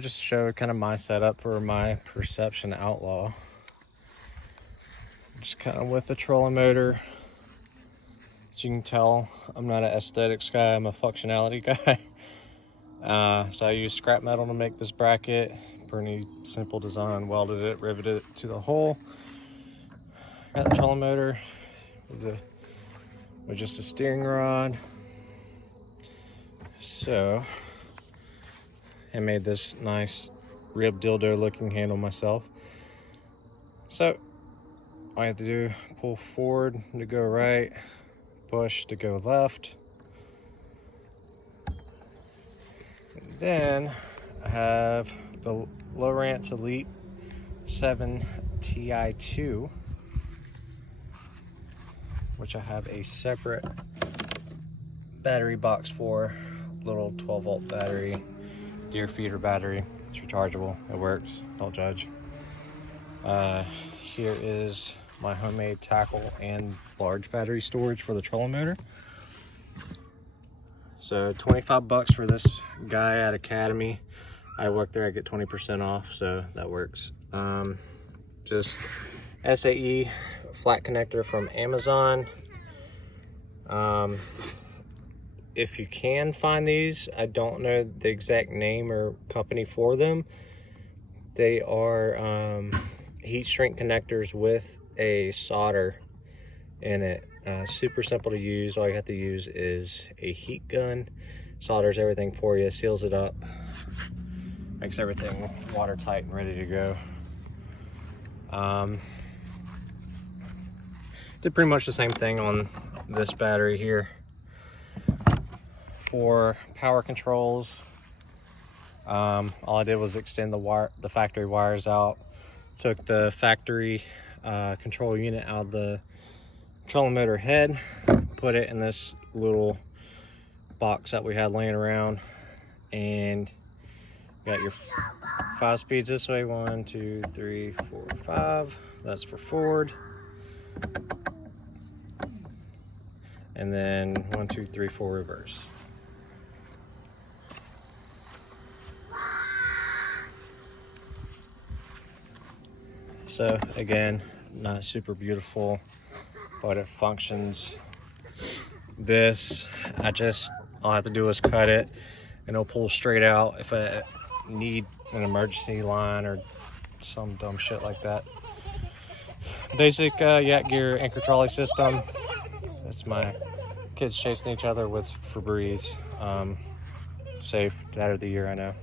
Just show kind of my setup for my Perception Outlaw. Just kind of with the trolling motor. As you can tell, I'm not an aesthetics guy, I'm a functionality guy. So I used scrap metal to make this bracket. Pretty simple design, welded it, riveted it to the hole. Got the trolling motor with just a steering rod. So I made this nice rib dildo looking handle myself. So all I have to do, pull forward to go right, push to go left. And then I have the Lowrance Elite 7 Ti2, which I have a separate battery box for, little 12-volt battery, deer feeder battery. It's rechargeable, it works, don't judge. Here is my homemade tackle and large battery storage for the trolling motor. So 25 bucks for this guy at Academy. I work there, I get 20% off, so that works. Just SAE flat connector from Amazon. If you can find these, I don't know the exact name or company for them. They are heat shrink connectors with a solder in it. Super simple to use. All you have to use is a heat gun. Solders everything for you, seals it up, makes everything watertight and ready to go. Did pretty much the same thing on this battery here. For power controls, all I did was extend the factory wires out, took the factory control unit out of the trolling motor head, put it in this little box that we had laying around, and got your 5 speeds this way, 1, 2, 3, 4, 5. That's for forward. And then 1, 2, 3, 4 reverse. So again, not super beautiful, but it functions. This, all I have to do is cut it and it'll pull straight out if I need an emergency line or some dumb shit like that. Basic Yak Gear anchor trolley system. That's my kids chasing each other with Febreze. Safe, dad of the year, I know.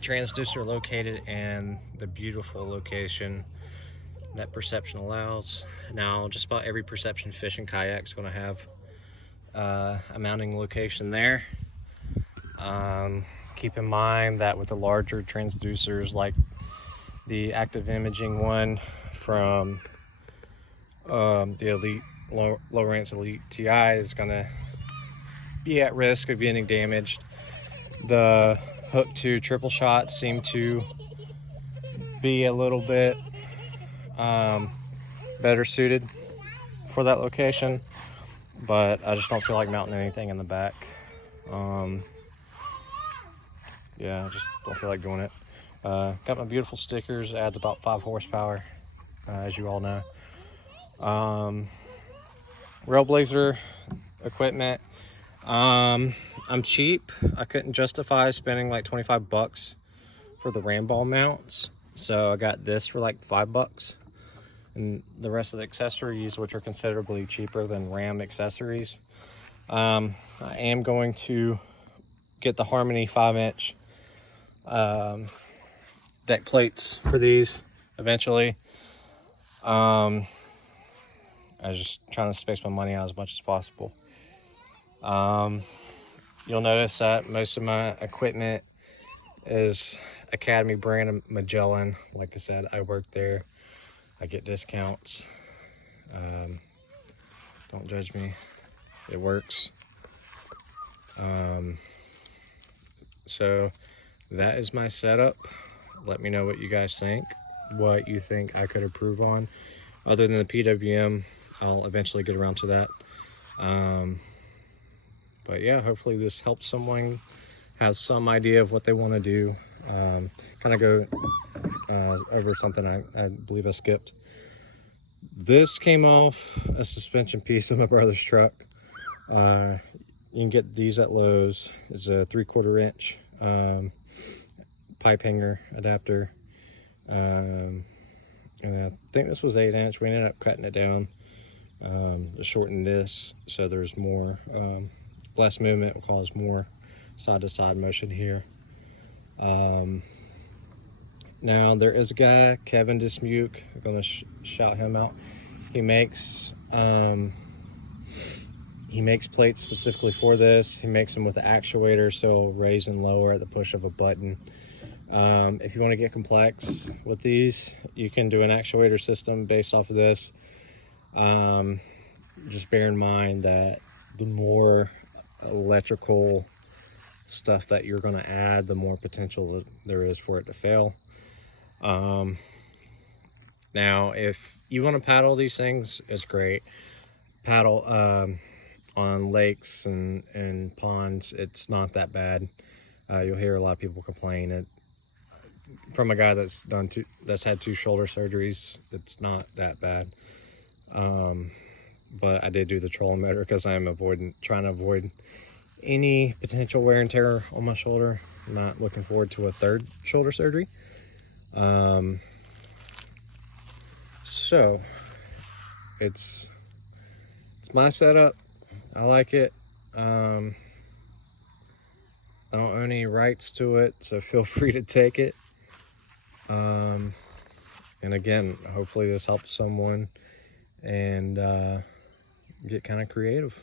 Transducer located in the beautiful location that Perception allows. Now, just about every Perception fish and kayak is going to have a mounting location there. Keep in mind that with the larger transducers, like the active imaging one from the Elite Lowrance Elite Ti, is going to be at risk of getting damaged. The hook to triple shots seem to be a little bit better suited for that location, but I just don't feel like mounting anything in the back. Yeah, I just don't feel like doing it. Got my beautiful stickers, adds about 5 horsepower, as you all know. Railblaza equipment. I'm cheap. I couldn't justify spending like 25 bucks for the ram ball mounts, so I got this for like 5 bucks, and the rest of the accessories, which are considerably cheaper than ram accessories. I am going to get the Harmony 5-inch deck plates for these eventually. I was just trying to space my money out as much as possible. You'll notice that most of my equipment is Academy brand Magellan. Like I said, I work there, I get discounts. Don't judge me, it works. So that is my setup. Let me know what you guys think, what you think I could improve on. Other than the PWM, I'll eventually get around to that. But yeah, hopefully this helps someone has some idea of what they want to do. Kind of go over something I believe I skipped. This came off a suspension piece of my brother's truck. You can get these at Lowe's. It's a 3/4 inch pipe hanger adapter. And I think this was 8 inch. We ended up cutting it down to shorten this so there's more, less movement will cause more side to side motion here. Now there is a guy, Kevin Dismuke, I'm gonna shout him out. He makes plates specifically for this. He makes them with the actuator, so it'll raise and lower at the push of a button. If you want to get complex with these, you can do an actuator system based off of this. Just bear in mind that the more electrical stuff that you're going to add, the more potential there is for it to fail. Now if you want to paddle these things, it's great. Paddle on lakes and ponds, it's not that bad. You'll hear a lot of people complain. From a guy that's had 2 shoulder surgeries, it's not that bad. But I did do the trolling motor because I am trying to avoid any potential wear and tear on my shoulder. I'm not looking forward to a 3rd shoulder surgery. So it's my setup. I like it. I don't own any rights to it, so feel free to take it. And again, hopefully this helps someone and get kind of creative.